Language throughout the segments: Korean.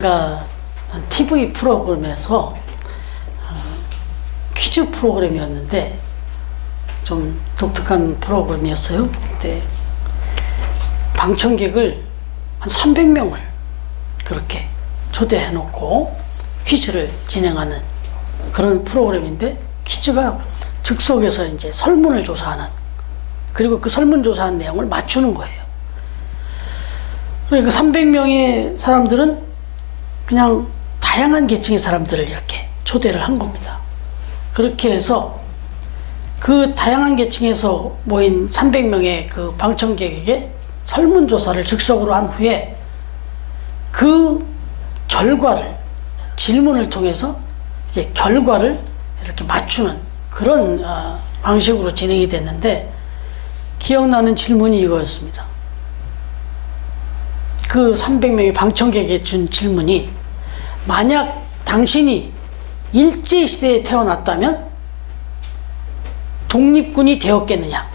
제가 TV 프로그램에서 퀴즈 프로그램이었는데 좀 독특한 프로그램이었어요. 그때 방청객을 한 300명을 그렇게 초대해 놓고 퀴즈를 진행하는 그런 프로그램인데, 퀴즈가 즉석에서 이제 설문을 조사하는, 그리고 그 설문조사한 내용을 맞추는 거예요. 그러니까 300명의 사람들은 그냥 다양한 계층의 사람들을 이렇게 초대를 한 겁니다. 그렇게 해서 그 다양한 계층에서 모인 300명의 그 방청객에게 설문조사를 즉석으로 한 후에 그 결과를, 질문을 통해서 이제 결과를 이렇게 맞추는 그런 방식으로 진행이 됐는데, 기억나는 질문이 이거였습니다. 그 300명의 방청객에 준 질문이, 만약 당신이 일제시대에 태어났다면 독립군이 되었겠느냐?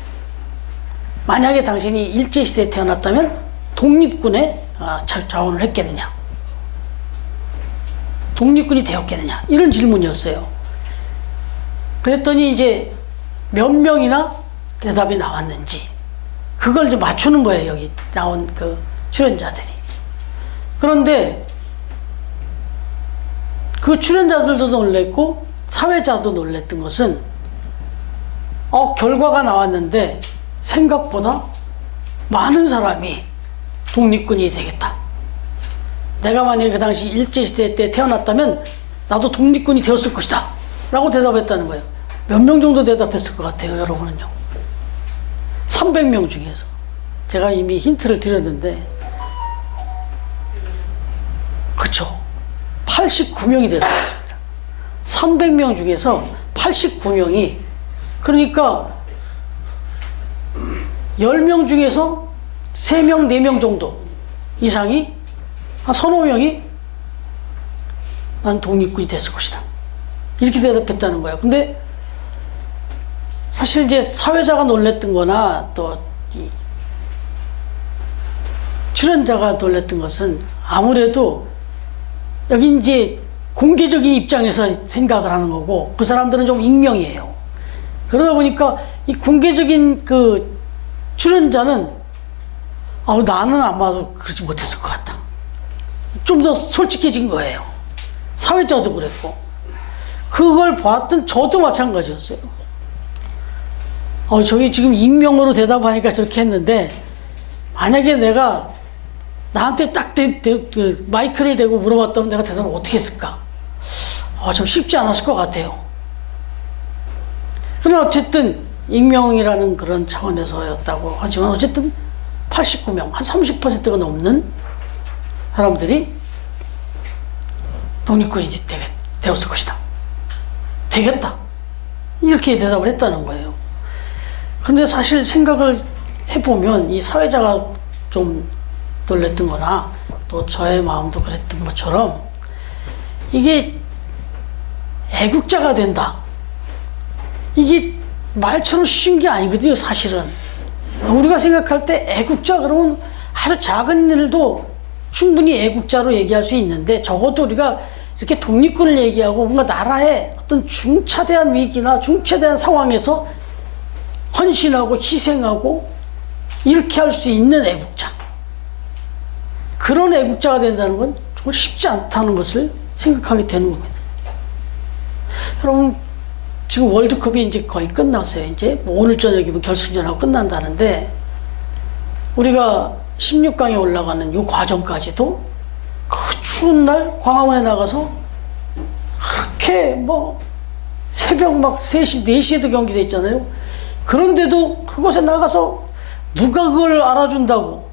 만약에 당신이 일제시대에 태어났다면 독립군에 자원을 했겠느냐? 독립군이 되었겠느냐? 이런 질문이었어요. 그랬더니 이제 몇 명이나 대답이 나왔는지 그걸 이제 맞추는 거예요. 여기 나온 그 출연자들이. 그런데 그 출연자들도 놀랬고 사회자도 놀랬던 것은, 결과가 나왔는데 생각보다 많은 사람이 독립군이 되겠다. 내가 만약에 그 당시 일제시대 때 태어났다면 나도 독립군이 되었을 것이다 라고 대답했다는 거예요. 몇 명 정도 대답했을 것 같아요, 여러분은요? 300명 중에서. 제가 이미 힌트를 드렸는데, 그쵸, 89명이 대답했습니다. 300명 중에서 89명이, 그러니까 10명 중에서 3명, 4명 정도 이상이, 한 서너 명이 난 독립군이 됐을 것이다, 이렇게 대답했다는 거예요. 근데 사실 이제 사회자가 놀랬던 거나 또 이 출연자가 놀랬던 것은, 아무래도 여기 이제 공개적인 입장에서 생각을 하는 거고, 그 사람들은 좀 익명이에요. 그러다 보니까 이 공개적인 그 출연자는 나는 아마도 그러지 못했을 것 같다, 좀 더 솔직해진 거예요. 사회자도 그랬고. 그걸 봤던 저도 마찬가지였어요. 저기 지금 익명으로 대답하니까 저렇게 했는데, 만약에 내가 나한테 딱 마이크를 대고 물어봤다면 내가 대답을 어떻게 했을까? 좀 쉽지 않았을 것 같아요. 그러나 어쨌든 익명이라는 그런 차원에서였다고 하지만, 어쨌든 89명, 한 30%가 넘는 사람들이 독립군이 되었을 것이다, 되겠다, 이렇게 대답을 했다는 거예요. 근데 사실 생각을 해보면 이 사회자가 좀 놀랬던 거나 또 저의 마음도 그랬던 것처럼, 이게 애국자가 된다, 이게 말처럼 쉬운 게 아니거든요, 사실은. 우리가 생각할 때 애국자 그러면 아주 작은 일도 충분히 애국자로 얘기할 수 있는데, 적어도 우리가 이렇게 독립군을 얘기하고 뭔가 나라의 어떤 중차대한 위기나 중차대한 상황에서 헌신하고 희생하고 이렇게 할 수 있는 애국자, 그런 애국자가 된다는 건 정말 쉽지 않다는 것을 생각하게 되는 겁니다. 여러분, 지금 월드컵이 이제 거의 끝났어요. 이제 오늘 저녁이면 결승전하고 끝난다는데, 우리가 16강에 올라가는 이 과정까지도 그 추운 날 광화문에 나가서 그렇게 새벽 3시, 4시에도 경기돼 있잖아요. 그런데도 그곳에 나가서 누가 그걸 알아준다고,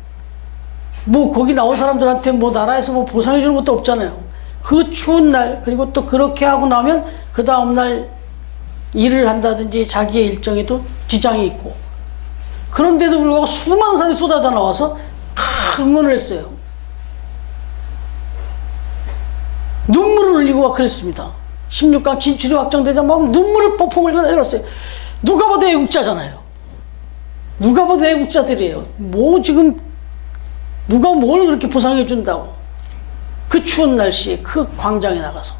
거기 나온 사람들한테 나라에서 보상해 주는 것도 없잖아요. 그 추운 날, 그리고 또 그렇게 하고 나면 그 다음날 일을 한다든지 자기의 일정에도 지장이 있고, 그런데도 불구하고 수많은 사람이 쏟아져 나와서 응원을 했어요. 눈물을 흘리고 막 그랬습니다. 16강 진출이 확정되자 막 눈물을 펑펑 흘리고 내렸어요. 누가 봐도 애국자잖아요. 누가 봐도 애국자들이에요. 지금 누가 뭘 그렇게 보상해 준다고. 그 추운 날씨에 그 광장에 나가서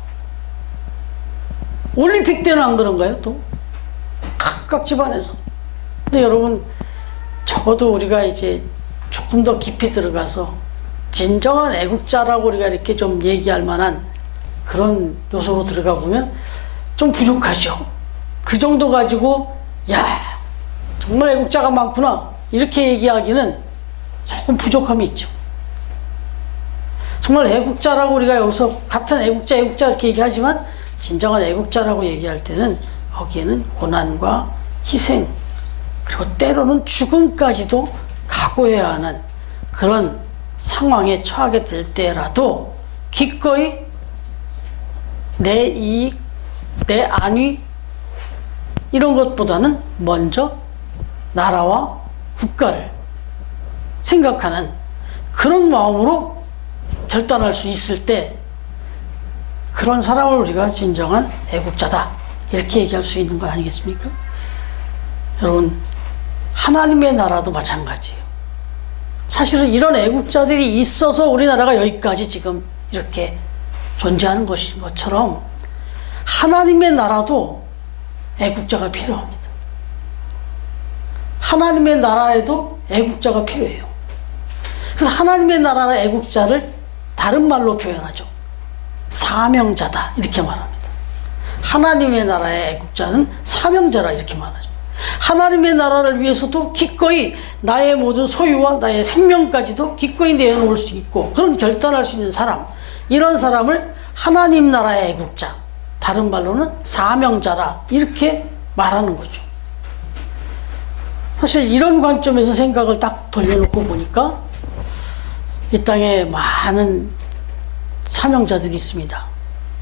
올림픽 때는 안 그런가요? 또 각각 집안에서. 근데 여러분, 적어도 우리가 이제 조금 더 깊이 들어가서 진정한 애국자라고 우리가 이렇게 좀 얘기할 만한 그런 요소로 들어가 보면 좀 부족하죠. 그 정도 가지고 야, 정말 애국자가 많구나 이렇게 얘기하기는 조금 부족함이 있죠. 정말 애국자라고 우리가 여기서 같은 애국자 이렇게 얘기하지만 진정한 애국자라고 얘기할 때는 거기에는 고난과 희생, 그리고 때로는 죽음까지도 각오해야 하는 그런 상황에 처하게 될 때라도 기꺼이 내 이익, 내 안위 이런 것보다는 먼저 나라와 국가를 생각하는 그런 마음으로 결단할 수 있을 때 그런 사람을 우리가 진정한 애국자다 이렇게 얘기할 수 있는 거 아니겠습니까? 여러분, 하나님의 나라도 마찬가지예요. 사실은 이런 애국자들이 있어서 우리나라가 여기까지 지금 이렇게 존재하는 것인 것처럼 하나님의 나라도 애국자가 필요합니다. 하나님의 나라에도 애국자가 필요해요. 그래서 하나님의 나라의 애국자를 다른 말로 표현하죠. 사명자다 이렇게 말합니다. 하나님의 나라의 애국자는 사명자라 이렇게 말하죠. 하나님의 나라를 위해서도 기꺼이 나의 모든 소유와 나의 생명까지도 기꺼이 내어놓을 수 있고 그런 결단할 수 있는 사람, 이런 사람을 하나님 나라의 애국자, 다른 말로는 사명자라 이렇게 말하는 거죠. 사실 이런 관점에서 생각을 딱 돌려놓고 보니까 이 땅에 많은 사명자들이 있습니다.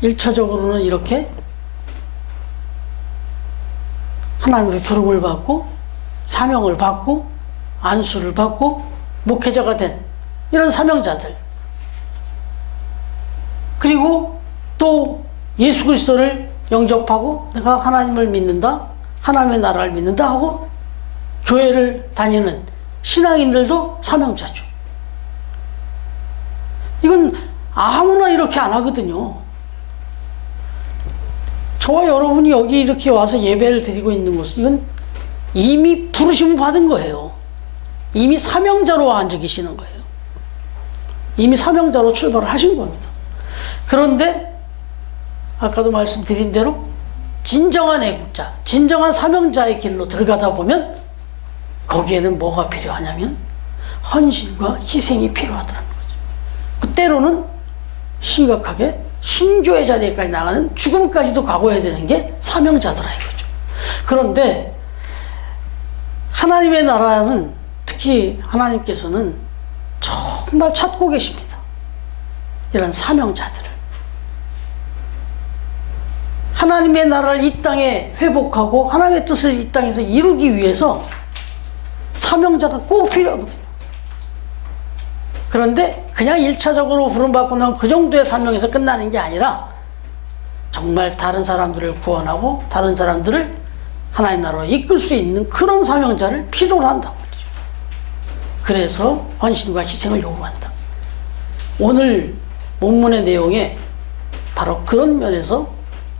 1차적으로는 이렇게 하나님의 부름을 받고 사명을 받고 안수를 받고 목회자가 된 이런 사명자들, 그리고 또 예수 그리스도를 영접하고 내가 하나님을 믿는다, 하나님의 나라를 믿는다 하고 교회를 다니는 신앙인들도 사명자죠. 이건 아무나 이렇게 안 하거든요. 저와 여러분이 여기 이렇게 와서 예배를 드리고 있는 것은 이건 이미 부르심을 받은 거예요. 이미 사명자로 앉아 계시는 거예요. 이미 사명자로 출발을 하신 겁니다. 그런데 아까도 말씀드린 대로 진정한 애국자, 진정한 사명자의 길로 들어가다 보면 거기에는 뭐가 필요하냐면 헌신과 희생이 필요하더라는 거죠. 때로는 심각하게 순교의 자리까지 나가는 죽음까지도 각오해야 되는 게 사명자더라 이거죠. 그런데 하나님의 나라는, 특히 하나님께서는 정말 찾고 계십니다. 이런 사명자들을. 하나님의 나라를 이 땅에 회복하고 하나님의 뜻을 이 땅에서 이루기 위해서 사명자가 꼭 필요하거든요. 그런데 그냥 1차적으로 부름받고 나면 그 정도의 사명에서 끝나는 게 아니라 정말 다른 사람들을 구원하고 다른 사람들을 하나님 나라로 이끌 수 있는 그런 사명자를 필요로 한다고 그러죠. 그래서 헌신과 희생을 요구한다. 오늘 본문의 내용에 바로 그런 면에서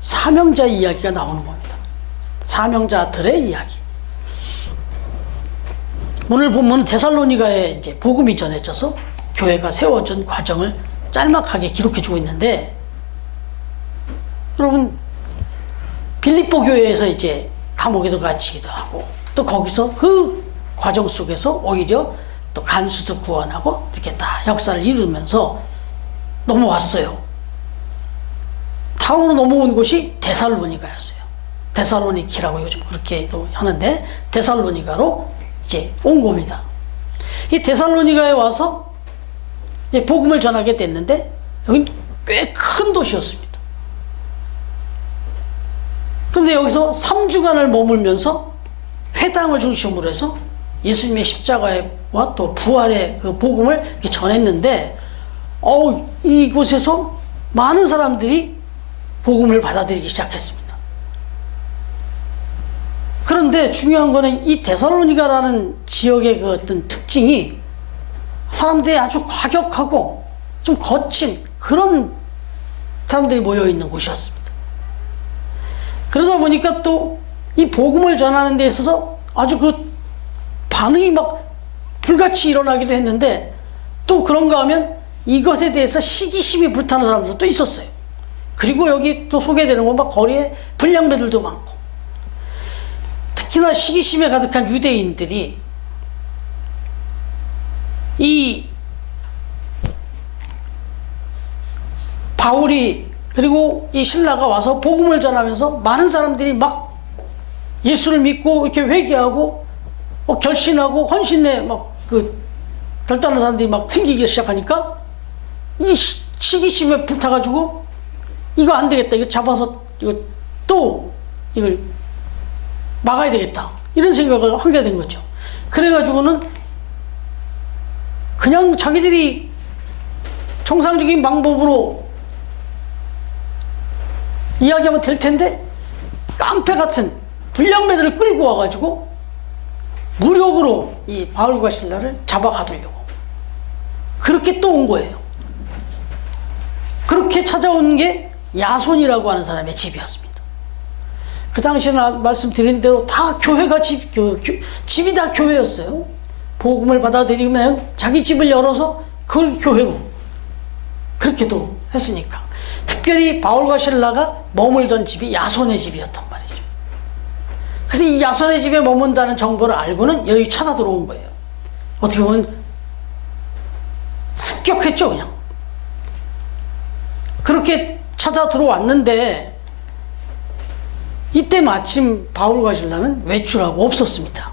사명자 이야기가 나오는 겁니다. 사명자들의 이야기. 오늘 본문은 데살로니가에 이제 복음이 전해져서 교회가 세워진 과정을 짤막하게 기록해주고 있는데, 여러분 빌립보 교회에서 이제 감옥에도 갇히기도 하고 또 거기서 그 과정 속에서 오히려 또 간수도 구원하고 이렇게 다 역사를 이루면서 넘어왔어요. 다음으로 넘어온 곳이 데살로니가였어요. 데살로니키라고 요즘 그렇게도 하는데 데살로니가로 이제 온 겁니다. 이 데살로니가에 와서 이제 복음을 전하게 됐는데 여긴 꽤 큰 도시였습니다. 그런데 여기서 3주간을 머물면서 회당을 중심으로 해서 예수님의 십자가와 또 부활의 그 복음을 이렇게 전했는데 이곳에서 많은 사람들이 복음을 받아들이기 시작했습니다. 그런데 중요한 거는 이 데살로니가라는 지역의 그 어떤 특징이 사람들이 아주 과격하고 좀 거친 그런 사람들이 모여있는 곳이었습니다. 그러다 보니까 또 이 복음을 전하는 데 있어서 아주 그 반응이 막 불같이 일어나기도 했는데, 또 그런가 하면 이것에 대해서 시기심이 불타는 사람들도 또 있었어요. 그리고 여기 또 소개되는 건 막 거리에 불량배들도 많고, 특히나 시기심에 가득한 유대인들이 이 바울이 그리고 이 신라가 와서 복음을 전하면서 많은 사람들이 막 예수를 믿고 이렇게 회개하고 결신하고 헌신에 막 그 결단하는 사람들이 막 생기기 시작하니까 이 시기심에 불타가지고 이거 안 되겠다, 이거 잡아서 이걸 막아야 되겠다, 이런 생각을 하게 된 거죠. 그래가지고는 그냥 자기들이 정상적인 방법으로 이야기하면 될 텐데 깡패 같은 불량배들을 끌고 와가지고 무력으로 이 바울과 신라를 잡아가두려고 그렇게 또 온 거예요. 그렇게 찾아온 게 야손이라고 하는 사람의 집이었습니다. 그 당시에는 말씀드린 대로 다 교회가 집이 다 교회였어요. 복음을 받아들이면 자기 집을 열어서 그걸 교회로 그렇게도 했으니까. 특별히 바울과 신라가 머물던 집이 야손의 집이었단 말이죠. 그래서 이 야손의 집에 머문다는 정보를 알고는 여기 찾아 들어온 거예요. 어떻게 보면 습격했죠, 그냥. 그렇게 찾아 들어왔는데 이때 마침 바울과 신라는 외출하고 없었습니다.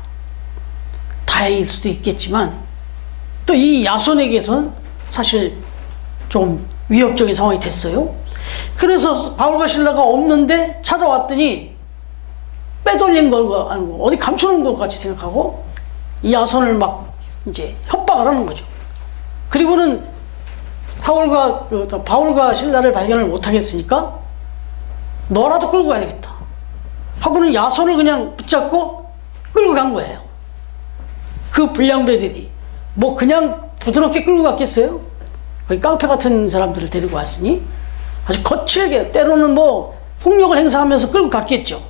다행일 수도 있겠지만 또 이 야손에게서는 사실 좀 위협적인 상황이 됐어요. 그래서 바울과 신라가 없는데 찾아왔더니 빼돌린 거 아니고 어디 감춰놓은 것 같이 생각하고 이 야손을 막 이제 협박을 하는 거죠. 그리고는 바울과 신라를 발견을 못하겠으니까 너라도 끌고 가야 되겠다 하고는 야손을 그냥 붙잡고 끌고 간 거예요. 그 불량배들이 뭐 그냥 부드럽게 끌고 갔겠어요? 거의 깡패 같은 사람들을 데리고 왔으니 아주 거칠게, 때로는 뭐 폭력을 행사하면서 끌고 갔겠죠.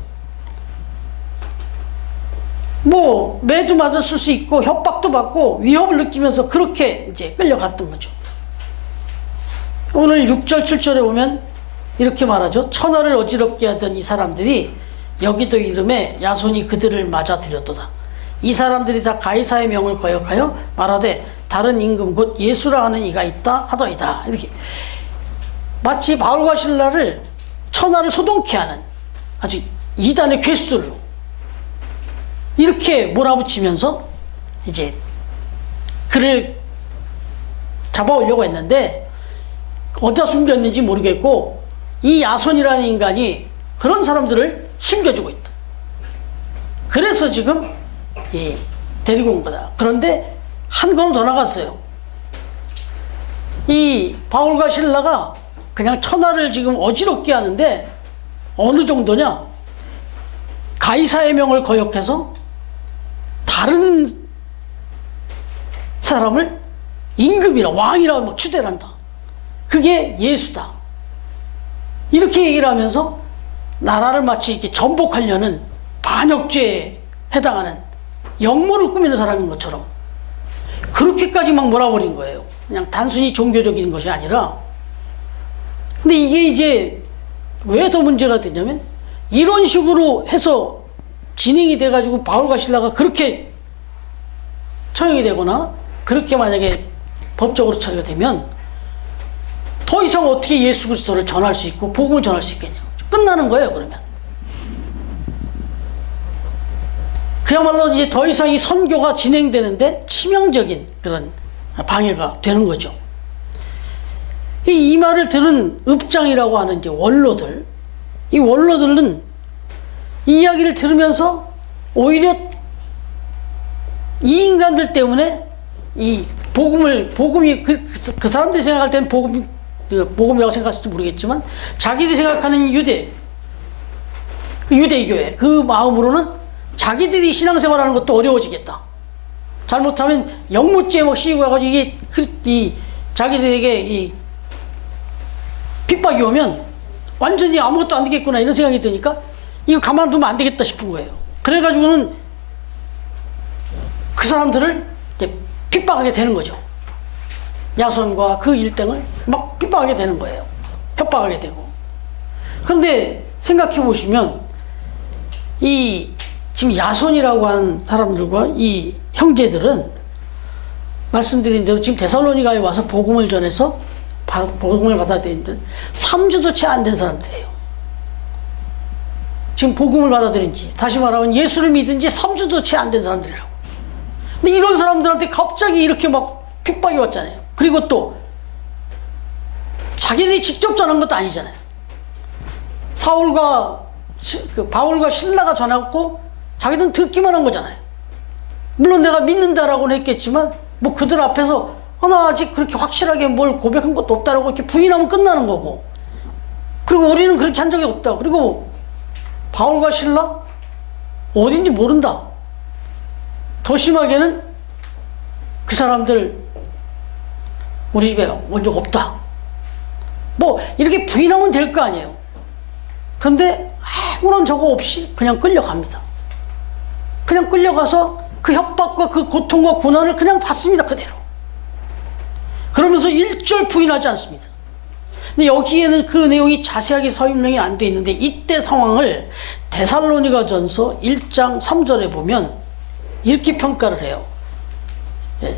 뭐 매도 맞았을 수 있고 협박도 받고 위협을 느끼면서 그렇게 이제 끌려갔던 거죠. 오늘 6절 7절에 보면 이렇게 말하죠. 천하를 어지럽게 하던 이 사람들이 여기도 이름에 야손이 그들을 맞아들였도다. 이 사람들이 다 가이사의 명을 거역하여 말하되 다른 임금 곧 예수라 하는 이가 있다 하더이다. 이렇게 마치 바울과 신라를 천하를 소동케 하는 아주 이단의 괴수들로 이렇게 몰아붙이면서 이제 그를 잡아오려고 했는데 어디다 숨겼는지 모르겠고 이 야손이라는 인간이 그런 사람들을 숨겨주고 있다. 그래서 지금 데리고 온 거다. 그런데 한 걸음 더 나갔어요. 이 바울과 신라가 그냥 천하를 지금 어지럽게 하는데 어느 정도냐, 가이사의 명을 거역해서 다른 사람을 임금이라 왕이라 막 추대를 한다. 그게 예수다. 이렇게 얘기를 하면서 나라를 마치 이렇게 전복하려는 반역죄에 해당하는 역모를 꾸미는 사람인 것처럼 그렇게까지 막 몰아버린 거예요. 그냥 단순히 종교적인 것이 아니라. 근데 이게 이제 왜 더 문제가 되냐면 이런 식으로 해서 진행이 돼가지고 바울과 신라가 그렇게 처형이 되거나 그렇게 만약에 법적으로 처리가 되면 더 이상 어떻게 예수 그리스도를 전할 수 있고 복음을 전할 수 있겠냐고. 끝나는 거예요, 그러면. 그야말로 이제 더 이상 이 선교가 진행되는데 치명적인 그런 방해가 되는 거죠. 이 말을 들은 읍장이라고 하는 이제 원로들, 이 원로들은 이 이야기를 들으면서 오히려 이 인간들 때문에 이 복음이 그 사람들이 생각할 때는 복음이라고 생각할지도 모르겠지만 자기들이 생각하는 유대교회 그 마음으로는 자기들이 신앙생활하는 것도 어려워지겠다. 잘못하면 영무죄 막 씌우고 해가지고 이게 자기들에게 핍박이 오면 완전히 아무것도 안 되겠구나 이런 생각이 드니까 이거 가만두면 안 되겠다 싶은 거예요. 그래가지고는 그 사람들을 이제 핍박하게 되는 거죠. 야손과 그 일당을 막 핍박하게 되는 거예요. 협박하게 되고. 그런데 생각해 보시면 이 지금 야손이라고 하는 사람들과 이 형제들은 말씀드린 대로 지금 데살로니가에 와서 복음을 전해서 복음을 받아들이는 3주도 채 안 된 사람들이에요. 지금 복음을 받아들인 지, 다시 말하면 예수를 믿은 지 3주도 채 안 된 사람들이라고. 근데 이런 사람들한테 갑자기 이렇게 막 핍박이 왔잖아요. 그리고 또 자기들이 직접 전한 것도 아니잖아요. 바울과 실라가 전하고 자기들은 듣기만 한 거잖아요. 물론 내가 믿는다라고는 했겠지만 뭐 그들 앞에서 나 아직 그렇게 확실하게 뭘 고백한 것도 없다라고 이렇게 부인하면 끝나는 거고, 그리고 우리는 그렇게 한 적이 없다. 그리고 바울과 실라 어딘지 모른다. 더 심하게는 그 사람들 우리 집에 온 적 없다. 뭐 이렇게 부인하면 될 거 아니에요. 근데 아무런 저거 없이 그냥 끌려갑니다. 그냥 끌려가서 그 협박과 그 고통과 고난을 그냥 받습니다. 그대로. 그러면서 일절 부인하지 않습니다. 근데 여기에는 그 내용이 자세하게 설명이 안 돼 있는데, 이때 상황을 데살로니가전서 1장 3절에 보면 이렇게 평가를 해요. 예.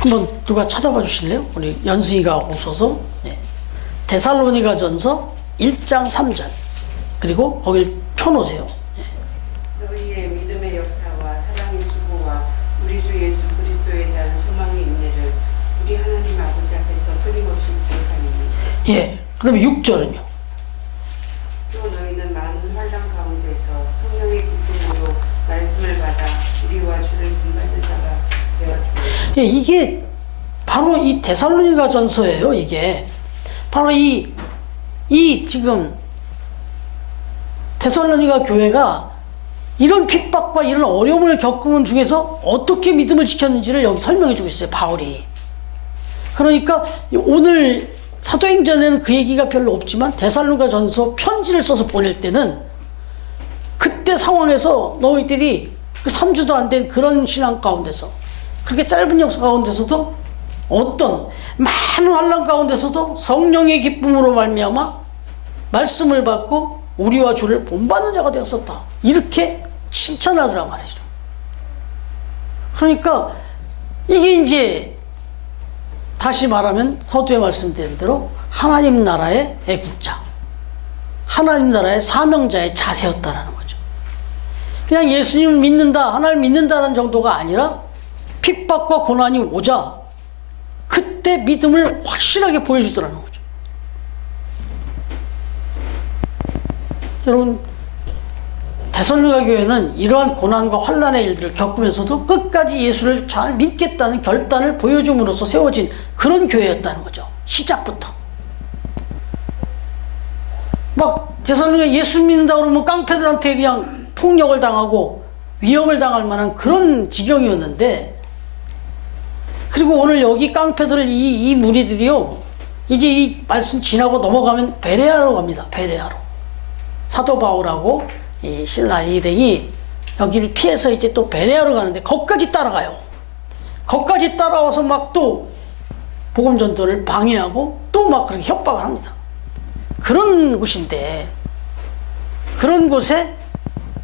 한번 누가 찾아봐 주실래요? 우리 연승이가 오셔서. 예. 데살로니가전서 1장 3절, 그리고 거길 펴놓으세요. 예. 너희의 믿음의 역사와 사랑의 수고와 우리 주 예수 그리스도에 대한 소망의 인내를 우리 하나님 아버지 앞에서 끊임없이 기억하니. 예. 그 다음에 6절은요. 또 너희는 많은 환난 가운데서 성령의 기쁨으로 말씀을 받아 우리와 주를 본받는 자가 되었으니. 예, 이게 바로 이 데살로니가 전서예요. 이게 바로 이 지금 데살로니가 교회가 이런 핍박과 이런 어려움을 겪은 중에서 어떻게 믿음을 지켰는지를 여기 설명해 주고 있어요, 바울이. 그러니까 오늘 사도행전에는 그 얘기가 별로 없지만 데살로니가 전서 편지를 써서 보낼 때는 그때 상황에서 너희들이 그 3주도 안 된 그런 신앙 가운데서, 그렇게 짧은 역사 가운데서도 어떤 많은 환난 가운데서도 성령의 기쁨으로 말미암아 말씀을 받고 우리와 주를 본받는 자가 되었었다, 이렇게 칭찬하더라 말이죠. 그러니까 이게 이제 다시 말하면 서두에 말씀드린 대로 하나님 나라의 애국자, 하나님 나라의 사명자의 자세였다라는 거죠. 그냥 예수님을 믿는다, 하나님을 믿는다는 정도가 아니라 핍박과 고난이 오자 그때 믿음을 확실하게 보여주더라는 거죠. 여러분, 데살로니가 교회는 이러한 고난과 환난의 일들을 겪으면서도 끝까지 예수를 잘 믿겠다는 결단을 보여줌으로써 세워진 그런 교회였다는 거죠. 시작부터. 막 데살로니가 예수 믿는다 그러면 깡패들한테 그냥 폭력을 당하고 위협을 당할 만한 그런 지경이었는데, 그리고 오늘 여기 깡패들 이 무리들이요, 이제 이 말씀 지나고 넘어가면 베레아로 갑니다. 베레아로. 사도 바울하고 이 실라 일행이 여기를 피해서 이제 또 베레아로 가는데 거기까지 따라가요. 거기까지 따라와서 막 또 복음 전도를 방해하고 또 막 그렇게 협박을 합니다. 그런 곳인데, 그런 곳에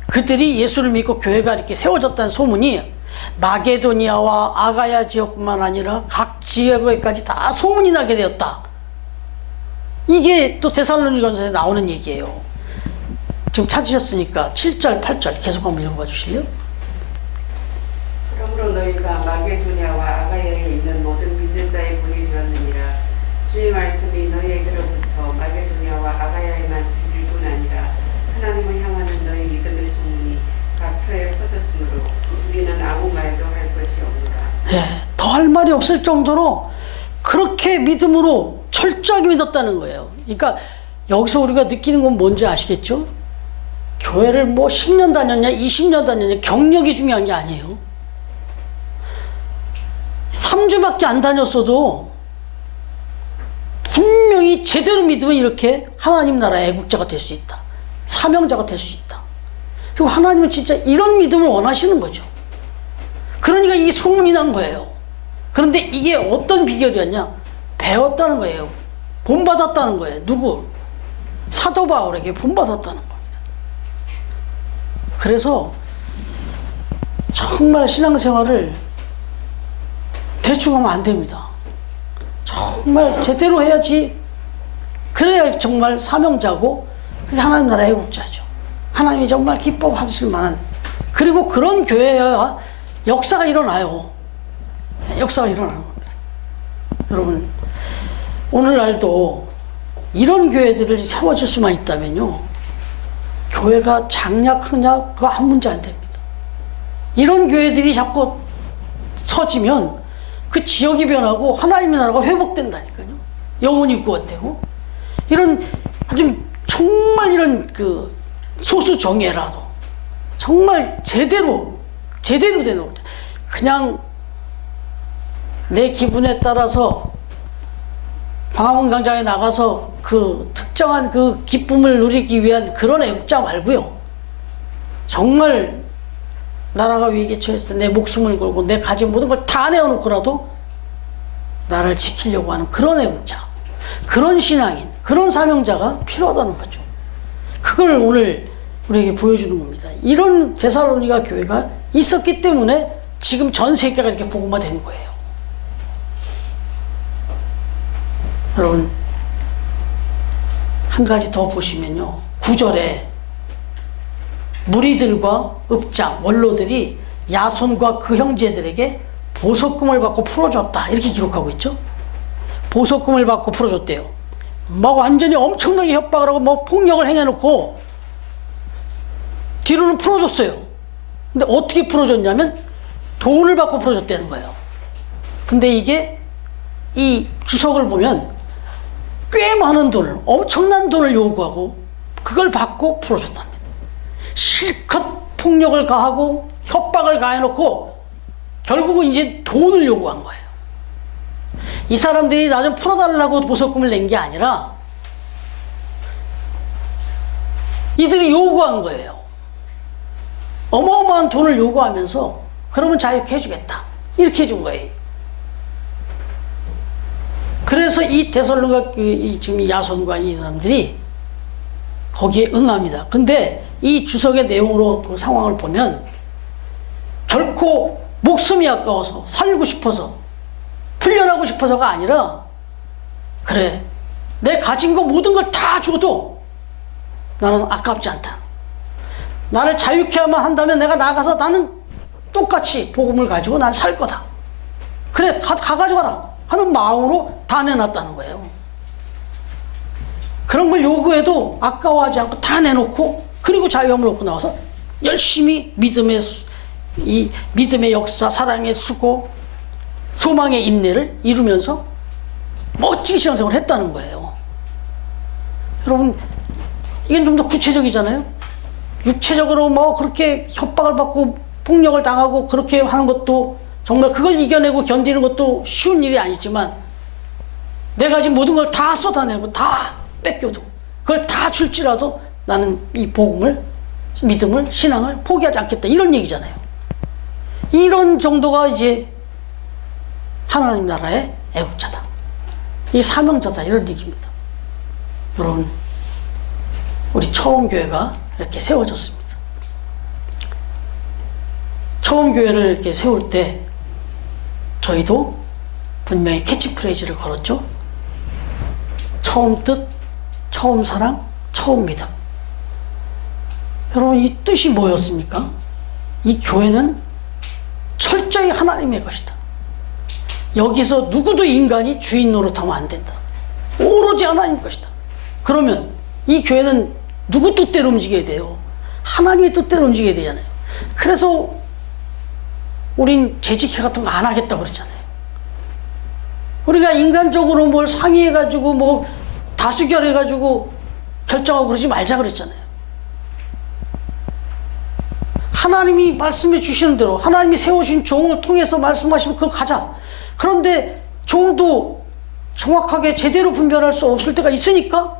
그들이 예수를 믿고 교회가 이렇게 세워졌다는 소문이 마게도니아와 아가야 지역뿐만 아니라 각 지역에까지 다 소문이 나게 되었다. 이게 또 데살로니가전서에 나오는 얘기예요. 지금 찾으셨으니까 7절, 8절 계속 한번 읽어봐 주실래요? 그러므로 너희가 마게도냐와 아가야에 있는 모든 믿는 자의 본이 되었느니라. 주의 말씀이 너희에게로부터 마게도냐와 아가야에만 들릴 뿐 아니라 하나님을 향하는 너희 믿음의 소문이 각처에 퍼졌으므로 우리는 아무 말도 할 것이 없노라. 예, 더 할 말이 없을 정도로 그렇게 믿음으로 철저하게 믿었다는 거예요. 그러니까 여기서 우리가 느끼는 건 뭔지 아시겠죠? 교회를 뭐 10년 다녔냐 20년 다녔냐 경력이 중요한 게 아니에요. 3주밖에 안 다녔어도 분명히 제대로 믿으면 이렇게 하나님 나라의 애국자가 될 수 있다. 사명자가 될 수 있다. 그리고 하나님은 진짜 이런 믿음을 원하시는 거죠. 그러니까 이 소문이 난 거예요. 그런데 이게 어떤 비결이었냐? 배웠다는 거예요. 본받았다는 거예요. 누구? 사도 바울에게 본받았다는 겁니다. 그래서 정말 신앙생활을 대충 하면 안 됩니다. 정말 제대로 해야지. 그래야 정말 사명자고 그게 하나님 나라의 애국자죠. 하나님이 정말 기뻐 받으실 만한, 그리고 그런 교회야 역사가 일어나요. 역사가 일어나는 겁니다. 여러분, 오늘날도 이런 교회들을 세워질 수만 있다면요, 교회가 작냐 크냐 그거 한 문제 안 됩니다. 이런 교회들이 자꾸 서지면 그 지역이 변하고 하나님의 나라가 회복된다니까요. 영혼이 구원되고. 이런 아주 정말 이런 그 소수 정예라도 정말 제대로 되는 거죠. 그냥 내 기분에 따라서 광화문 광장에 나가서 그 특정한 그 기쁨을 누리기 위한 그런 애국자 말고요, 정말 나라가 위기에 처했을 때 내 목숨을 걸고 내 가진 모든 걸 다 내어놓고라도 나라를 지키려고 하는 그런 애국자, 그런 신앙인, 그런 사명자가 필요하다는 거죠. 그걸 오늘 우리에게 보여주는 겁니다. 이런 데살로니가 교회가 있었기 때문에 지금 전 세계가 이렇게 복음화된 거예요. 여러분, 한 가지 더 보시면요, 9절에 무리들과 읍장, 원로들이 야손과 그 형제들에게 보석금을 받고 풀어줬다, 이렇게 기록하고 있죠. 보석금을 받고 풀어줬대요. 막 완전히 엄청나게 협박을 하고 뭐 폭력을 행해놓고 뒤로는 풀어줬어요. 근데 어떻게 풀어줬냐면 돈을 받고 풀어줬다는 거예요. 근데 이게 이 주석을 보면 꽤 많은 돈을, 엄청난 돈을 요구하고 그걸 받고 풀어줬답니다. 실컷 폭력을 가하고 협박을 가해놓고 결국은 이제 돈을 요구한 거예요. 이 사람들이 나 좀 풀어달라고 보석금을 낸 게 아니라 이들이 요구한 거예요. 어마어마한 돈을 요구하면서 그러면 자유케 해주겠다, 이렇게 해준 거예요. 그래서 이 데살로니가 지금 야손과 이 사람들이 거기에 응합니다. 근데 이 주석의 내용으로 그 상황을 보면 결코 목숨이 아까워서 살고 싶어서 풀려나고 싶어서가 아니라, 그래, 내 가진 거 모든 걸 다 줘도 나는 아깝지 않다. 나를 자유케 하만 한다면 내가 나가서 나는 똑같이 복음을 가지고 난 살 거다. 그래, 가져가라 하는 마음으로 다 내놨다는 거예요. 그런 걸 요구해도 아까워하지 않고 다 내놓고, 그리고 자유함을 얻고 나와서 열심히 이 믿음의 역사, 사랑의 수고, 소망의 인내를 이루면서 멋지게 신앙생활을 했다는 거예요. 여러분, 이건 좀 더 구체적이잖아요. 육체적으로 뭐 그렇게 협박을 받고 폭력을 당하고 그렇게 하는 것도, 정말 그걸 이겨내고 견디는 것도 쉬운 일이 아니지만, 내가 지금 모든 걸 다 쏟아내고 다 뺏겨도 그걸 다 줄지라도 나는 이 복음을, 믿음을, 신앙을 포기하지 않겠다, 이런 얘기잖아요. 이런 정도가 이제 하나님 나라의 애국자다, 이 사명자다, 이런 얘기입니다. 여러분, 우리 처음 교회가 이렇게 세워졌습니다. 처음 교회를 이렇게 세울 때 저희도 분명히 캐치프레이즈를 걸었죠. 처음 뜻, 처음 사랑, 처음 믿음. 여러분, 이 뜻이 뭐였습니까? 이 교회는 철저히 하나님의 것이다. 여기서 누구도 인간이 주인 노릇하면 안 된다. 오로지 하나님 것이다. 그러면 이 교회는 누구 뜻대로 움직여야 돼요? 하나님의 뜻대로 움직여야 되잖아요. 그래서 우린 재직회 같은 거 안 하겠다고 그랬잖아요. 우리가 인간적으로 뭘 상의해가지고 뭐 다수결해가지고 결정하고 그러지 말자 그랬잖아요. 하나님이 말씀해 주시는 대로, 하나님이 세우신 종을 통해서 말씀하시면 그걸 가자. 그런데 종도 정확하게 제대로 분별할 수 없을 때가 있으니까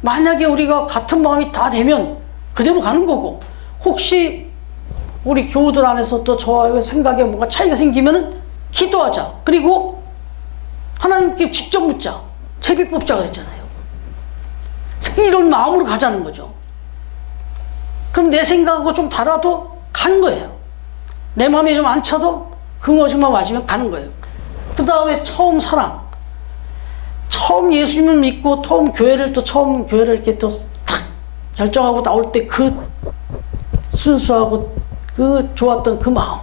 만약에 우리가 같은 마음이 다 되면 그대로 가는 거고, 혹시 우리 교우들 안에서 또 저와의 생각에 뭔가 차이가 생기면은 기도하자. 그리고 하나님께 직접 묻자. 제비 뽑자 그랬잖아요. 이런 마음으로 가자는 거죠. 그럼 내 생각하고 좀 달라도 가는 거예요. 내 마음에 좀 안 차도 그 모습만 맞으면 가는 거예요. 그 다음에 처음 사랑. 처음 예수님을 믿고 처음 교회를 이렇게 또 탁 결정하고 나올 때 그 순수하고 그 좋았던 그 마음,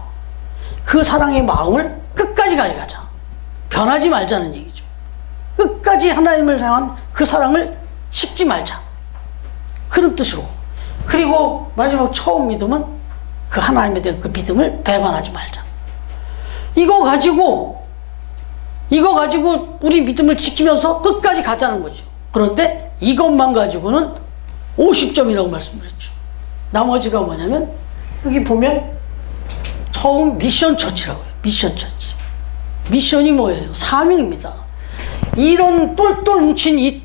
그 사랑의 마음을 끝까지 가져가자. 변하지 말자는 얘기죠. 끝까지 하나님을 향한 그 사랑을 식지 말자. 그런 뜻으로. 그리고 마지막 처음 믿음은 그 하나님에 대한 그 믿음을 배반하지 말자. 이거 가지고 우리 믿음을 지키면서 끝까지 가자는 거죠. 그런데 이것만 가지고는 50점이라고 말씀드렸죠. 나머지가 뭐냐면 여기 보면 처음 미션 처치라고 해요. 미션 처치. 미션이 뭐예요? 사명입니다. 이런 똘똘 뭉친 이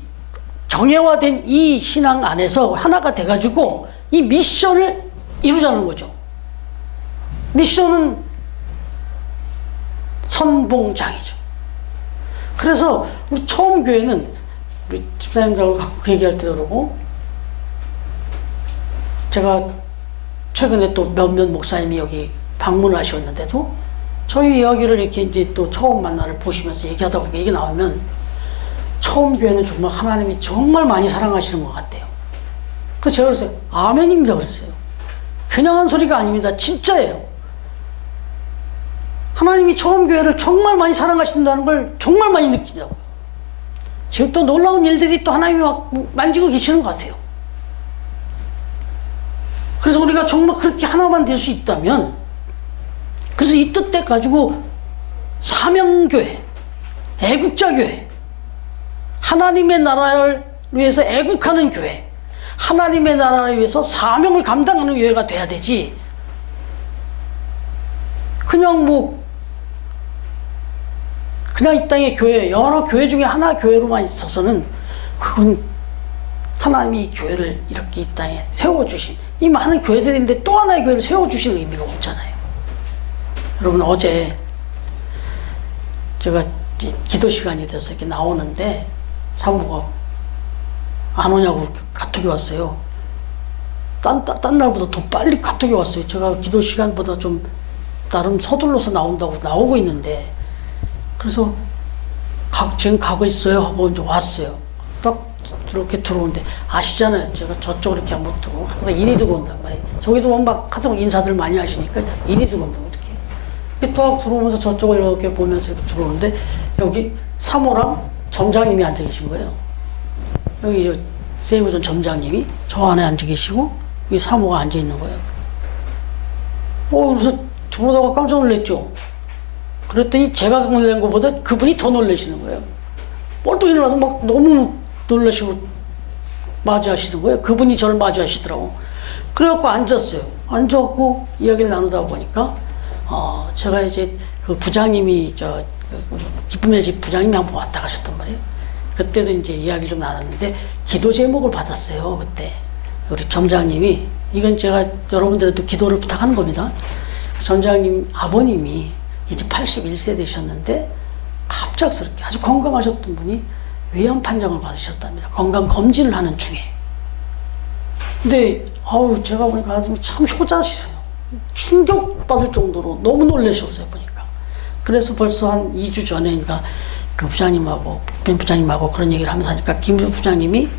정예화된 이 신앙 안에서 하나가 돼가지고 이 미션을 이루자는 거죠. 미션은 선봉장이죠. 그래서 우리 처음 교회는 우리 집사님들하고 갖고 얘기할 때도 그러고, 제가 최근에 또 몇몇 목사님이 여기 방문하셨는데도 저희 이야기를 이렇게 이제 또 처음 만나를 보시면서 얘기하다 보니까 얘기 나오면 처음 교회는 정말 하나님이 정말 많이 사랑하시는 것 같대요. 그래서 제가 그랬어요. 아멘입니다 그랬어요. 그냥 한 소리가 아닙니다. 진짜예요. 하나님이 처음 교회를 정말 많이 사랑하신다는 걸 정말 많이 느끼더라고요. 지금 또 놀라운 일들이 또 하나님이 막 만지고 계시는 것 같아요. 그래서 우리가 정말 그렇게 하나만 될 수 있다면, 그래서 이 뜻대 가지고 사명교회, 애국자교회, 하나님의 나라를 위해서 애국하는 교회, 하나님의 나라를 위해서 사명을 감당하는 교회가 돼야 되지, 그냥 이 땅의 교회, 여러 교회 중에 하나 교회로만 있어서는 그건 하나님이 이 교회를 이렇게 이 땅에 세워주신, 이 많은 교회들인데 또 하나의 교회를 세워주신 의미가 없잖아요. 여러분, 어제 제가 기도 시간이 돼서 이렇게 나오는데 사모가 안 오냐고 카톡이 왔어요. 딴 날보다 더 빨리 카톡이 왔어요. 제가 기도 시간보다 좀 나름 서둘러서 나온다고 나오고 있는데, 그래서 지금 가고 있어요 하고 이제 왔어요. 딱 이렇게 들어오는데, 아시잖아요. 제가 저쪽으로 이렇게 한번 들어오고 항상 인이 들어온단 말이에요. 저기도 막 하도 인사들 많이 하시니까 인이 들어온다고 이렇게 또 들어오면서 저쪽을 이렇게 보면서 이렇게 들어오는데, 여기 사모랑 점장님이 앉아 계신 거예요. 여기 세이브전 점장님이 저 안에 앉아 계시고 이 사모가 앉아 있는 거예요. 그래서 들어오다가 깜짝 놀랐죠. 그랬더니 제가 놀란 것보다 그분이 더 놀라시는 거예요. 뻘떡 일어나서 막 너무 놀라시고 맞이하시는 거예요. 그분이 저를 맞이하시더라고. 그래갖고 앉았어요. 앉아갖고 이야기를 나누다 보니까 제가 이제 그 부장님이 우리 기쁨의 집 부장님이 한번 왔다 가셨단 말이에요. 그때도 이제 이야기를 좀 나눴는데 기도 제목을 받았어요. 그때 우리 점장님이, 이건 제가 여러분들한테 기도를 부탁하는 겁니다. 점장님 아버님이 이제 81세 되셨는데 갑작스럽게 아주 건강하셨던 분이 위암 판정을 받으셨답니다. 건강 검진을 하는 중에. 근데 제가 보니까 가슴이 참 효자시세요. 충격받을 정도로 너무 놀라셨어요 보니까. 그래서 벌써 한 2주 전에 그러니까 그 부장님하고 김 부장님하고 그런 얘기를 하면서 하니까 김 부장님이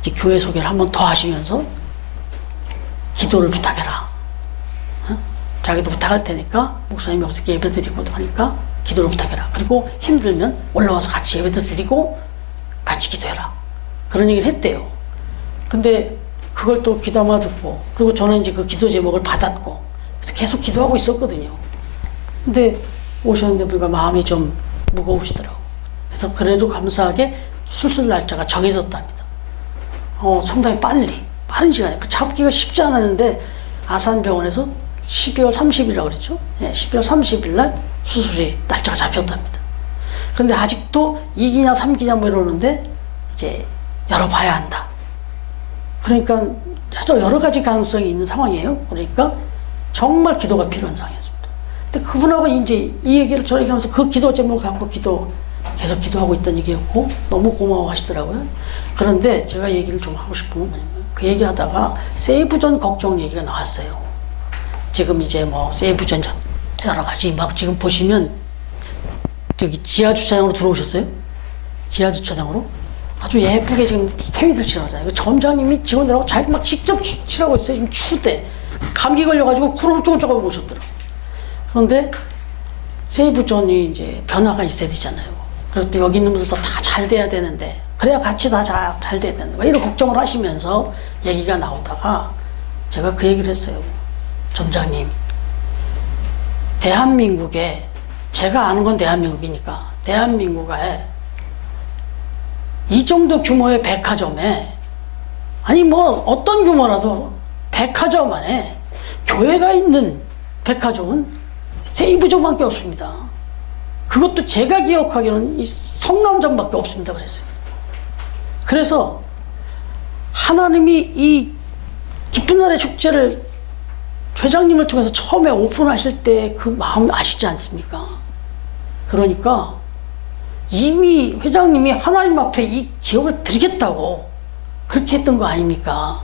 이제 교회 소개를 한 번 더 하시면서 기도를 부탁해라. 자기도 부탁할 테니까 목사님이 여기서 예배드리고 하니까 기도를 부탁해라. 그리고 힘들면 올라와서 같이 예배도 드리고 같이 기도해라. 그런 얘기를 했대요. 근데 그걸 또 귀담아 듣고, 그리고 저는 이제 그 기도 제목을 받았고, 그래서 계속 기도하고 있었거든요. 근데 오셨는데 우리가 마음이 좀 무거우시더라고. 그래서 그래도 감사하게 수술 날짜가 정해졌답니다. 상당히 빠른 시간에, 그 잡기가 쉽지 않았는데 아산병원에서 12월 30일이라고 그랬죠. 12월 30일 날 수술이 날짜가 잡혔답니다. 근데 아직도 2기냐 3기냐 뭐 이러는데 이제 열어봐야 한다. 그러니까 아주 여러 가지 가능성이 있는 상황이에요. 그러니까 정말 기도가 필요한 상황이었습니다. 근데 그분하고 이제 이 얘기를 저에게 하면서 그 기도 제목을 갖고 계속 기도하고 있던 얘기였고 너무 고마워하시더라고요. 그런데 제가 얘기를 좀 하고 싶은 건 뭐냐면 그 얘기하다가 세이브존 걱정 얘기가 나왔어요. 지금 이제 뭐 세이브존 여러 가지 막 지금 보시면 저기 지하 주차장으로 들어오셨어요? 지하 주차장으로 아주 예쁘게 지금 태미들 칠하잖아요. 점장님이 직원들하고 자기 막 직접 칠하고 있어요. 지금 추대 감기 걸려가지고 코를 쪼글쪼글 오셨더라고. 그런데 세이브존이 이제 변화가 있어야 되잖아요. 그럴 때 여기 있는 분들도 다 잘 돼야 되는데 그래야 같이 다 잘 돼야 되는데 이런 걱정을 하시면서 얘기가 나오다가 제가 그 얘기를 했어요. 점장님, 대한민국에 제가 아는 건 대한민국이니까 대한민국에 이 정도 규모의 백화점에 아니 뭐 어떤 규모라도 백화점 안에 교회가 있는 백화점은 세이브존밖에 없습니다. 그것도 제가 기억하기로는 이 성남점밖에 없습니다. 그래서 하나님이 이 기쁜 날의 축제를 회장님을 통해서 처음에 오픈하실 때 그 마음 아시지 않습니까? 그러니까 이미 회장님이 하나님 앞에 이 기업을 드리겠다고 그렇게 했던 거 아닙니까?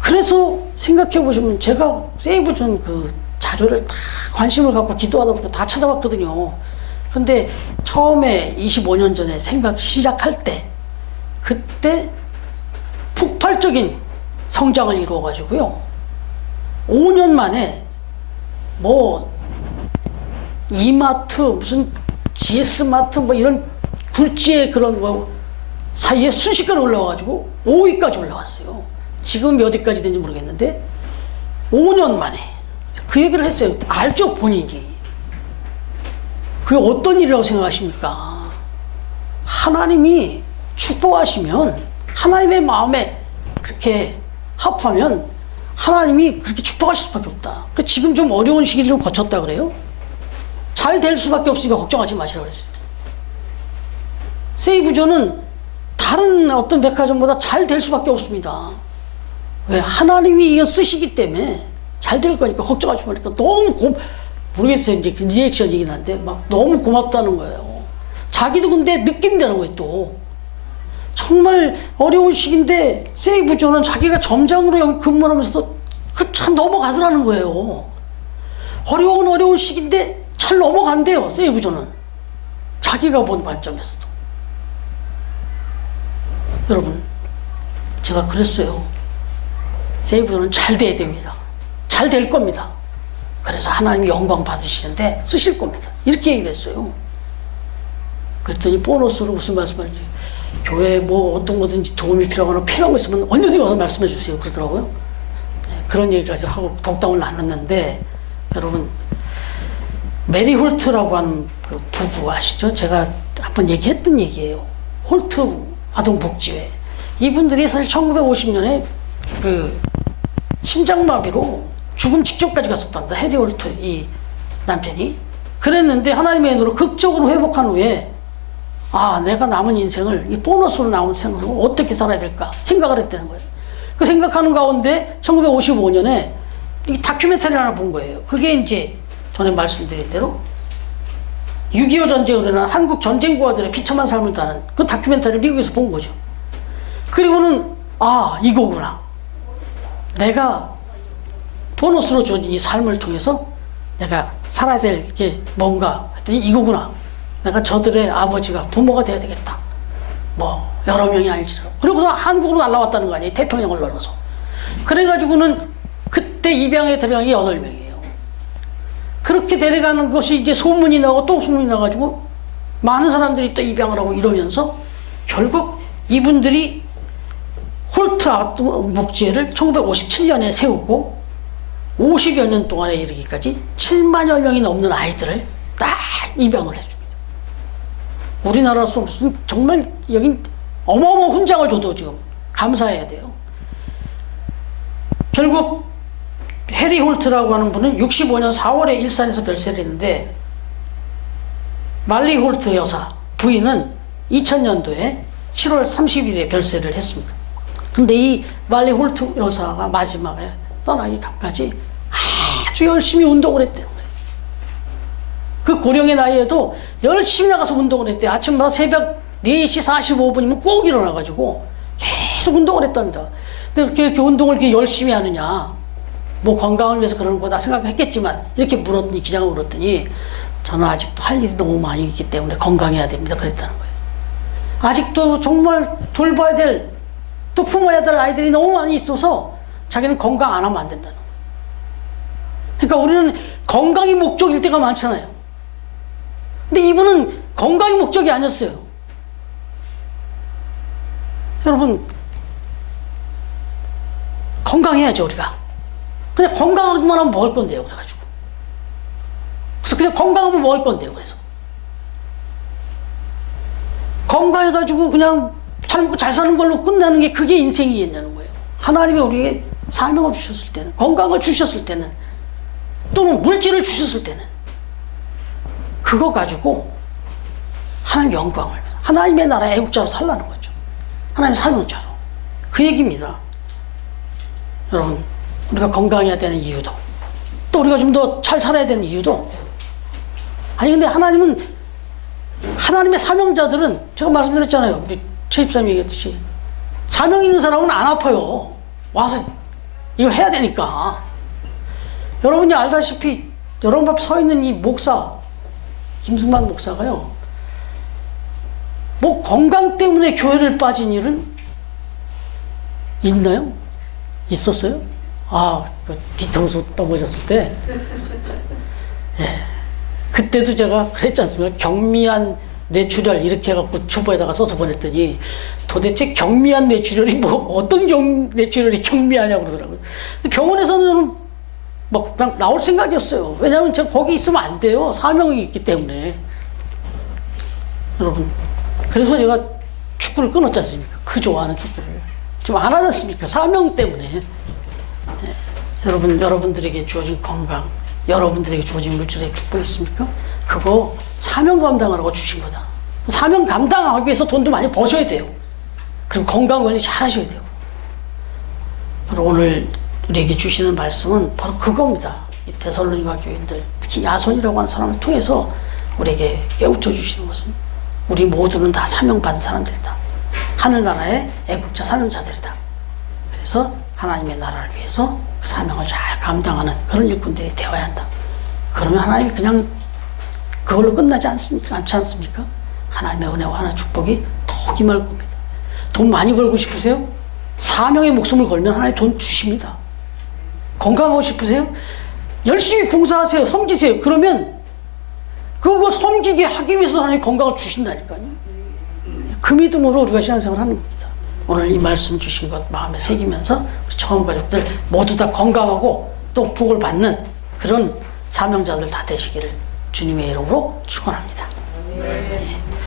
그래서 생각해 보시면 제가 세이브존 그 자료를 다 관심을 갖고 기도하다 보니까 다 찾아봤거든요. 근데 처음에 25년 전에 생각 시작할 때 그때 폭발적인 성장을 이루어 가지고요. 5년 만에 뭐 이마트 무슨 GS마트 뭐 이런 굴지의 그런 뭐 사이에 순식간에 올라와가지고 5위까지 올라왔어요. 지금 몇 위까지 된지 모르겠는데 5년 만에 그 얘기를 했어요. 알죠 본인이. 그게 어떤 일이라고 생각하십니까? 하나님이 축복하시면 하나님의 마음에 그렇게 합하면 하나님이 그렇게 축복하실 수밖에 없다. 지금 좀 어려운 시기를 좀 거쳤다 그래요. 잘 될 수밖에 없으니까 걱정하지 마시라고 그랬어요. 세이브존은 다른 어떤 백화점보다 잘 될 수밖에 없습니다. 왜? 하나님이 이거 쓰시기 때문에 잘 될 거니까 걱정하지 마니까 너무 모르겠어요. 이제 그 리액션이긴 한데 막 너무 고맙다는 거예요. 자기도 근데 느낀다는 거예요. 또 정말 어려운 시기인데 세이브존은 자기가 점장으로 여기 근무를 하면서도 그 참 넘어가더라는 거예요. 어려운 시기인데 잘 넘어간대요. 세이브존은 자기가 본 관점에서도. 여러분 제가 그랬어요. 세이브존은 잘 돼야 됩니다. 잘 될 겁니다. 그래서 하나님이 영광 받으시는데 쓰실 겁니다. 이렇게 얘기를 했어요. 그랬더니 보너스로 무슨 말씀하는지 교회에 뭐 어떤 거든지 도움이 필요하거나 필요한 거 있으면 언제든지 와서 말씀해 주세요 그러더라고요. 네, 그런 얘기까지 하고 덕담을 나눴는데 여러분 메리 홀트라고 하는 그 부부 아시죠? 제가 한번 얘기했던 얘기예요. 홀트 아동복지회. 이분들이 사실 1950년에 그 심장마비로 죽음 직전까지 갔었답니다. 해리 홀트 이 남편이. 그랬는데 하나님의 은혜로 극적으로 회복한 후에 아 내가 남은 인생을 이 보너스로 남은 생을 어떻게 살아야 될까 생각을 했다는 거예요. 그 생각하는 가운데 1955년에 이 다큐멘터리 하나 본 거예요. 그게 이제 전에 말씀드린 대로 6.25 전쟁으로 인한 한국 전쟁고아들의 비참한 삶을 다는 그 다큐멘터리를 미국에서 본 거죠. 그리고는 아 이거구나. 내가 보너스로 준 이 삶을 통해서 내가 살아야 될 게 뭔가 했더니 이거구나. 내가 저들의 아버지가 부모가 돼야 되겠다. 뭐 여러 명이 아닐지라도. 그리고서 한국으로 날라왔다는 거 아니에요. 태평양을 넘어서. 그래가지고는 그때 입양에 들어간 게 8명이에요. 그렇게 데려가는 것이 이제 소문이 나고 또 소문이 나가지고 많은 사람들이 또 입양을 하고 이러면서 결국 이분들이 홀트 아동복지회를 1957년에 세우고 50여 년 동안에 이르기까지 7만여 명이 넘는 아이들을 딱 입양을 해줍니다. 우리나라로서 무슨 정말 여긴 어마어마한 훈장을 줘도 지금 감사해야 돼요. 결국 해리 홀트라고 하는 분은 65년 4월에 일산에서 별세를 했는데 말리 홀트 여사 부인은 2000년도에 7월 30일에 별세를 했습니다. 근데 이 말리 홀트 여사가 마지막에 떠나기 전까지 아주 열심히 운동을 했대요. 그 고령의 나이에도 열심히 나가서 운동을 했대요. 아침마다 새벽 4시 45분이면 꼭 일어나가지고 계속 운동을 했답니다. 근데 이렇게 운동을 이렇게 열심히 하느냐, 뭐 건강을 위해서 그러는 거다 생각했겠지만, 이렇게 물었더니, 기자가 물었더니, 저는 아직도 할 일이 너무 많이 있기 때문에 건강해야 됩니다. 그랬다는 거예요. 아직도 정말 돌봐야 될, 또 품어야 될 아이들이 너무 많이 있어서 자기는 건강 안 하면 안 된다는 거예요. 그러니까 우리는 건강이 목적일 때가 많잖아요. 근데 이분은 건강이 목적이 아니었어요. 여러분, 건강해야죠, 우리가. 그냥 건강하기만 하면 먹을 건데요, 그래가지고. 그래서 그냥 건강하면 먹을 건데요, 그래서. 건강해가지고 그냥 잘 먹고 잘 사는 걸로 끝나는 게 그게 인생이겠냐는 거예요. 하나님이 우리에게 사명을 주셨을 때는, 건강을 주셨을 때는, 또는 물질을 주셨을 때는, 그거 가지고 하나님 영광을 위해서, 하나님의 나라 애국자로 살라는 거죠. 하나님 사명자로. 그 얘기입니다. 여러분, 우리가 건강해야 되는 이유도, 또 우리가 좀 더 잘 살아야 되는 이유도, 아니 근데 하나님은, 하나님의 사명자들은, 제가 말씀드렸잖아요. 우리 최 집사님이 얘기했듯이 사명 있는 사람은 안 아파요. 와서 이거 해야 되니까. 여러분이 알다시피 여러분 앞에 서 있는 이 목사 김승만 목사가요, 뭐 건강 때문에 교회를 빠진 일은 있나요? 있었어요? 아, 그 뒤통수 떠보셨을 때, 예, 그때도 제가 그랬지 않습니까? 경미한 뇌출혈 이렇게 해갖고 주보에다가 써서 보냈더니, 도대체 경미한 뇌출혈이 뭐 어떤 뇌출혈이 경미하냐고 그러더라고요. 근데 병원에서는 저는 뭐 그냥 나올 생각이었어요. 왜냐하면 제가 거기 있으면 안 돼요. 사명이 있기 때문에. 여러분, 그래서 제가 축구를 끊었지 않습니까? 그 좋아하는 축구를 지금 안 하지 않습니까? 사명 때문에. 예. 여러분, 여러분들에게 주어진 건강, 여러분들에게 주어진 물질의 축복이 있습니까? 그거 사명 감당하라고 주신 거다. 사명 감당하기 위해서 돈도 많이 버셔야 돼요. 그리고 건강 관리 잘 하셔야 돼요. 바로 오늘 우리에게 주시는 말씀은 바로 그겁니다. 이 데살로니가 교인들, 특히 야손이라고 하는 사람을 통해서 우리에게 깨우쳐 주시는 것은, 우리 모두는 다 사명받은 사람들이다. 하늘나라의 애국자 사명자들이다. 그래서 하나님의 나라를 위해서 그 사명을 잘 감당하는 그런 일꾼들이 되어야 한다. 그러면 하나님이 그냥 그걸로 끝나지 않지 않습니까? 하나님의 은혜와 하나님의 축복이 더 임할 겁니다. 돈 많이 벌고 싶으세요? 사명의 목숨을 걸면 하나님 돈 주십니다. 건강하고 싶으세요? 열심히 봉사하세요. 섬기세요. 그러면 그거 섬기게 하기 위해서 하나님 건강을 주신다니까요. 그 믿음으로 우리가 신앙생활 하는 겁니다. 오늘 이 말씀 주신 것 마음에 새기면서 우리 처음 가족들 모두 다 건강하고 또 복을 받는 그런 사명자들 다 되시기를 주님의 이름으로 축원합니다. 네.